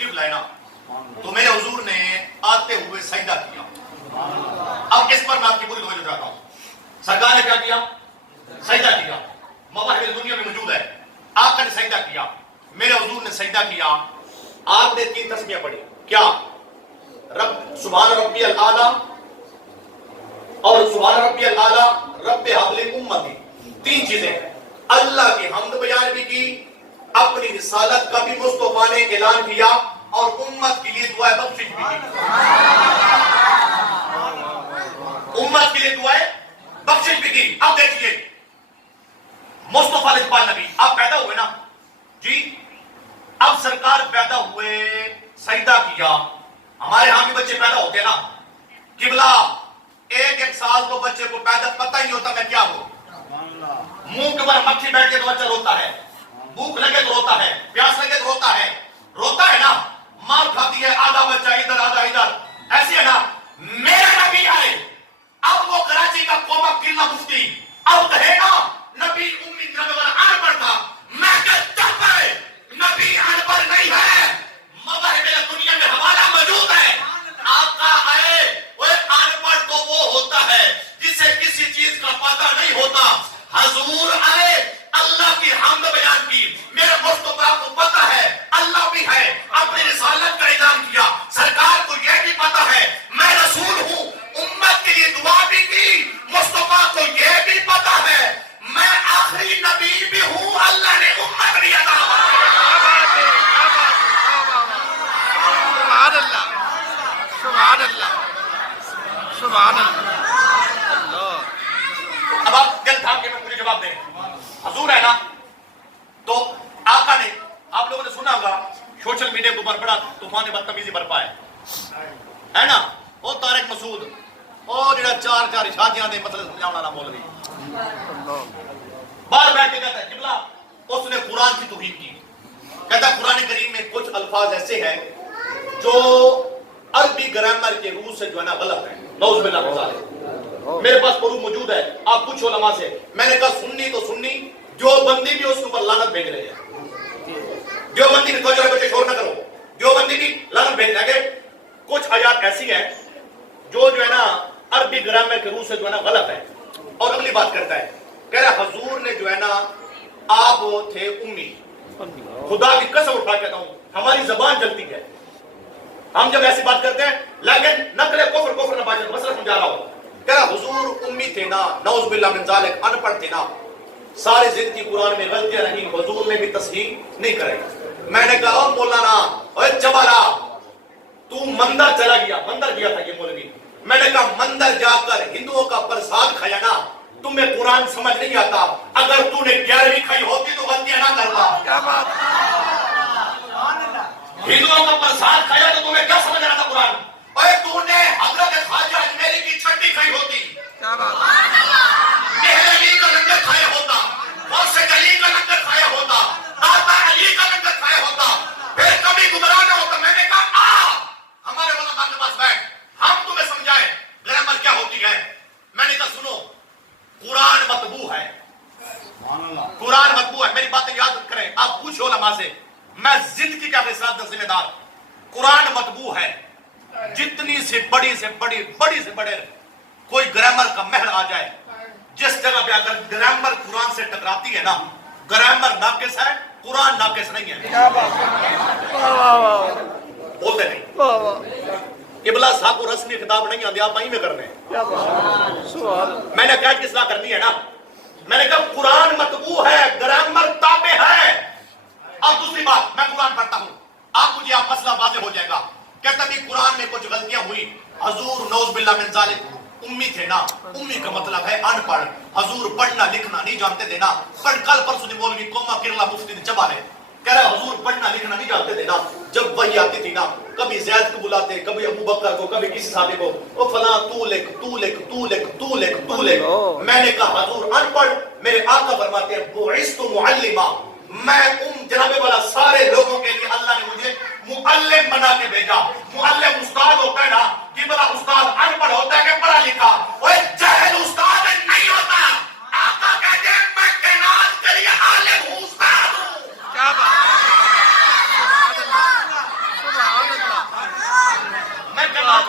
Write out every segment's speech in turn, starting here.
تشریف لائے نا تو میرے حضور نے آتے ہوئے سجدہ کیا. اب اس پر میں آپ کی پوری توجہ چاہتا ہوں. سرکار نے کیا کیا؟ سجدہ کیا. مواہب دنیا میں موجود ہے. آپ نے سجدہ کیا, میرے حضور نے سجدہ کیا. آپ نے 3 تسمیہ پڑھی. کیا؟ رب سبحان ربی الاعلی اور سبحان ربی الاعلی رب حبل امتی. 3 چیزیں. اللہ کی حمد بیان بھی کی, اپنی رسالت کا بھی مصطفیٰ نے اعلان کیا, اور امت کے لیے دعائیں بخشش بھی کی. امت کے لیے دعائیں بخشش بھی کی. اب دیکھیے مصطفیٰ اقبال نبی آپ پیدا ہوئے نا جی, اب سرکار پیدا ہوئے سجدہ کیا. ہمارے ہاں بھی بچے پیدا ہوتے ہیں نا قبلہ, 1 سال تو بچے کو پیدا پتہ ہی نہیں ہوتا میں کیا ہوں. منہ کے اوپر مکھی بیٹھ کے تو بچہ روتا ہے, بھوک لگے تو روتا ہے, پیاس لگے تو روتا ہے. روتا ہے نا, مار کھاتی ہے, آدھا بچہ ادھر آدھا ادھر, ایسے ہے نا. میرا نبی آئے, اب وہ کراچی کا قوما قلعہ مفتی اب کہے نا نبی امی نبی والا ان پڑھ تھا, میں کہتا ہے نبی ان پڑھ نہیں ہے. مگر میرے دنیا میں حوالہ موجود ہے. آقا آئے, وہ ان پڑھ تو وہ ہوتا ہے جسے کسی چیز کا پتہ نہیں ہوتا. حضور آئے, اللہ کی حمد بیان کی, میرے مصطفیٰ کو پتہ ہے اللہ بھی ہے, اپنی رسالت کا اعلان کیا. سرکار کو یہ بھی پتہ ہے میں رسول ہوں, امت کے لیے دعا بھی کی. مصطفیٰ کو یہ بھی پتہ ہے میں آخری نبی بھی ہوں, اللہ نے امت بھی عطا فرمائی. سبحان اللہ, سبحان اللہ, سبحان اللہ. اب آپ دل تھام کے میں مجھے جواب دیں. حضور ہے نا تو آقا نے, آپ لوگوں نے سنا ہوگا سوشل میڈیا کے اوپر بڑا طوفان بدتمیزی برپا ہے نا. وہ طارق مسعود اور جڑا 4 شادیاں دے مسئلے سمجھانے والا مولوی باہر بیٹھ کے کہتا ہے قبلہ, اس نے قرآن کی توہین کی. کہتا ہے قرآن کریم میں کچھ الفاظ ایسے ہیں جو عربی گرامر کے روح سے جو ہے نا غلط ہے. نعوذ باللہ من ذالک. میرے پاس پروف موجود ہے, آپ پوچھو علماء سے. میں نے کہا سنی تو سنی, جو بندی بھی اس کے اوپر لعنت بھیج رہے ہیں. جو بندی بھی, توجہ بچے شور نہ کرو, جو بندی بھی لعنت بھیج رہے ہیں. کچھ آیات ایسی ہیں جو ہے نا عربی گرامر کے روح سے جو ہے نا غلط ہے. اور اگلی بات کرتا ہے, کہہ رہا حضور نے جو ہے نا آپ تھے امی. خدا کی قسم اٹھا کہتا ہوں ہماری زبان جلتی ہے ہم جب ایسی بات کرتے ہیں, لیکن نقل کفر نہ بات مسئلہ سمجھا رہا ہوں. کہہ رہا حضور امی تھے نا, نعوذ باللہ من ذالک, ان پڑھ تھے نا, سارے زندگی قرآن میں غلطیاں رہیں, حضور نے بھی تصحیح نہیں کرائی. میں نے کہا مولانا اوے چبالا, تو مندر چلا گیا, مندر گیا تھا یہ مولوی. میں نے کہا مندر جا کر ہندوؤں کا پرساد کھایا نا, تمہیں قرآن سمجھ نہیں آتا. اگر تو نے 11ویں کھائی ہوتی تو غلطیاں نہ کرتا. کیا بات, ہندوؤں کا پرساد کھایا تو تمہیں کیا سمجھ رہا تھا قرآن. اوے تو نے حضرت خواجہ اجمیری کی چھٹی کھائی ہوتی, کیا بات, مہر علی کا لنگر کھایا ہوتا, غوث علی کا لنگر کھایا ہوتا, داتا علی کا لنگر کھایا ہوتا, پھر کبھی گمراہ نہ ہوتا. میں نے کہا ہمارے علماء کے پاس بیٹھ, ہم تمہیں سمجھائیں گرامر کیا ہوتی ہے. میں نے کہا سنو, قرآن مطبوع ہے, قرآن مطبوع ہے. میری باتیں یاد کریں, آپ پوچھو علماء سے, میں زندگی کا فیصلہ ذمہ دار. قرآن مطبوع ہے. جتنی سے بڑی سے بڑے کوئی گرامر کا مہر آ جائے, جس جگہ پہ اگر گرامر قرآن سے ٹکراتی ہے نا, گرامر ناقص ہے, قرآن ناقص نہیں ہے. کیا بات, بولتے نہیں. قبلہ صاحب کو رسمی خطاب نہیں آتی, آپ وہیں میں کرنے. کیا بات, سبحان. میں نے کہا کس طرح کرنی ہے نا, میں نے کہا قرآن مطبوع ہے, گرامر تابع ہے. اب دوسری بات, میں قرآن پڑھتا ہوں, آپ مجھے آپ مسئلہ واضح ہو جائے گا. کہتا بھی قرآن میں کچھ غلطیاں ہوئی. حضور نعوذ باللہ من ذالک امی تھے نا, امی کا مطلب ہے ان پڑھ. حضور پڑھنا لکھنا نہیں جانتے تھے نا. پر کل پرسوں دی مولوی قوما کرلا مفتی نے چبا رہے, کہہ رہا حضور پڑھنا لکھنا نہیں جانتے تھے نا. جب وحی آتی تھی نا, کبھی زید کو بلاتے, کبھی ابو بکر کو, کبھی کسی صحابی کو, او فلاں تو لکھ تو لکھ تو لکھ تو لکھ تو لکھ. میں نے کہا حضور ان پڑھ. میرے آقا فرماتے ہیں بعثت معلما, میں جناب والا سارے لوگوں کے لیے اللہ نے مجھے معلم بنا کے بھیجا. معلم استاد ہوتا ہے نا, کہ بڑا استاد ان پڑھ ہوتا ہے کہ پڑھا لکھا. وہ جاہل استاد نہیں ہوتا. آقا کہتے ہیں میں کائنات کے لیے عالم ہوں, استاد ہوں. کیا بات,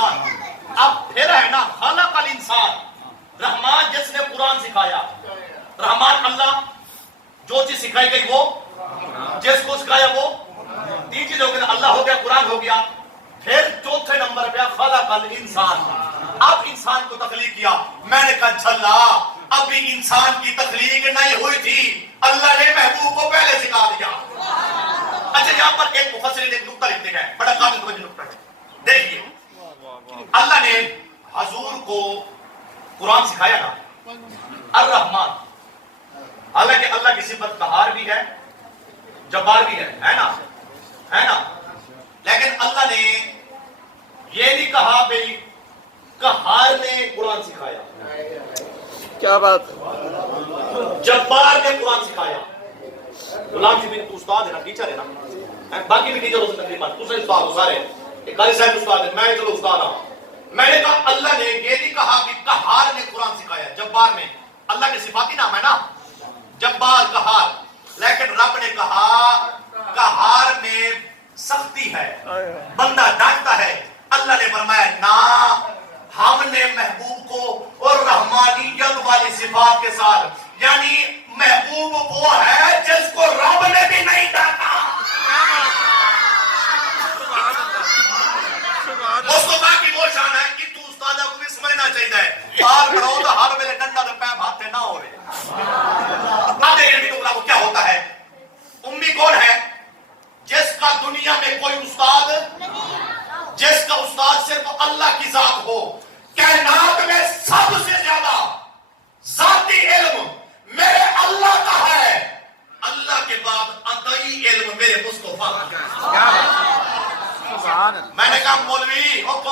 رحمان. اب پھر ہے نا خلق الانسان, رحمان جس نے قرآن سکھایا. رحمان اللہ, جو چیز سکھائی گئی وہ, جس کو سکھایا وہ, تین چیزیں ہو گئی, اللہ ہو گیا, قرآن ہو گیا. پھر چوتھے نمبر پہ خلق الانسان, اب انسان کو تخلیق کیا. میں نے کہا جھلا, ابھی انسان کی تخلیق نہیں ہوئی تھی, اللہ نے محبوب کو پہلے سکھا دیا. اچھا یہاں پر ایک مفسر نے ایک نقطہ لکھتے ہیں, بڑا قابل توجہ نقطہ ہے. دیکھیے اللہ نے حضور کو قرآن سکھایا نا, الرحمن, حالانکہ اللہ کی صفت قہار بھی ہے, جبار بھی ہے نا, ہے نا, لیکن اللہ نے یہ نہیں کہا بھئی قہار نے قرآن سکھایا, کیا بات, جبار نے قرآن سکھایا. غلام جی تو استاد ہے نا, ٹیچر ہے نا, باقی بھی ٹیچر ہو سکتے ہیں, دوسرے استاد ہو سارے, ایک قاری صاحب استاد ہے, میں چلو استاد ہوں. میں نے کہا اللہ نے یہ نہیں کہا کہ قہار نے قرآن سکھایا, جبار نے, اللہ کے صفاتی نام ہے نا, جبار, قہار, لیکن رب نے کہا قہار میں سختی ہے, بندہ ڈانٹتا ہے. اللہ نے فرمایا نا, ہم نے محبوب کو اور رحمانیت والی صفات کے ساتھ, یعنی محبوب وہ ہے جس کو رب نے بھی نہیں ڈانٹا. مصطفیٰ کی وہ شان ہے کہ تو استادہ کو بھی سمجھنا چاہیے, بار کرو تو ہر ویلے ڈنڈا تو پیم ہاتھے نہ ہوئے. اب دیکھیں بھی تو کو کیا ہوتا ہے. امی کون ہے؟ جس کا دنیا میں کوئی استاد, جس کا استاد صرف اللہ کی ذات ہو. کائنات میں سب سے زیادہ ذاتی علم میرے اللہ کا ہے, اللہ کے بعد عطائی علم میرے مصطفیٰ کا ہے. میں نے کہا مولوی اور